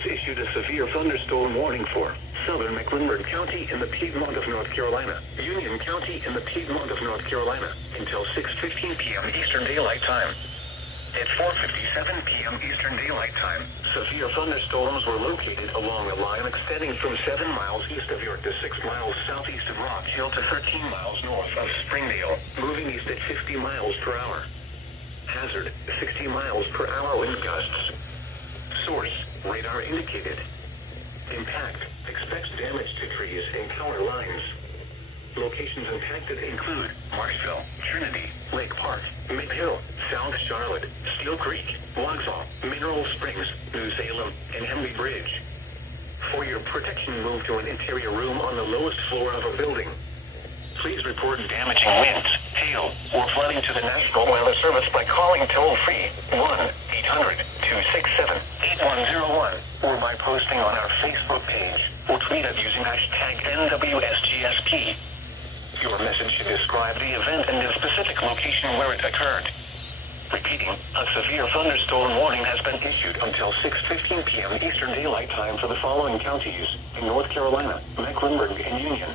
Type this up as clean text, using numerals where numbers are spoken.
has issued a severe thunderstorm warning for southern Mecklenburg County in the Piedmont of North Carolina, Union County in the Piedmont of North Carolina, until 6:15 p.m. Eastern Daylight Time. At 4:57 p.m. Eastern Daylight Time, severe thunderstorms were located along a line extending from 7 miles east of York to 6 miles southeast of Rock Hill to 13 miles north of Springdale, moving east at 50 miles per hour. Hazard, 60 miles per hour wind gusts. Source, radar indicated. Impact, expects damage to trees and power lines. Locations impacted include Marshville, Trinity, Lake Park, Mid-Hill, South Charlotte, Steel Creek, Waxhaw, Mineral Springs, New Salem, and Henry Bridge. For your protection, move to an interior room on the lowest floor of a building. Please report damaging winds, hail, or flooding to the National Weather Service by calling toll-free 1-800-267-8101 or by posting on our Facebook page or tweet it using hashtag NWSGSP. Your message should describe the event and the specific location where it occurred. Repeating, a severe thunderstorm warning has been issued until 6:15 p.m. Eastern Daylight Time for the following counties in North Carolina, Mecklenburg, and Union.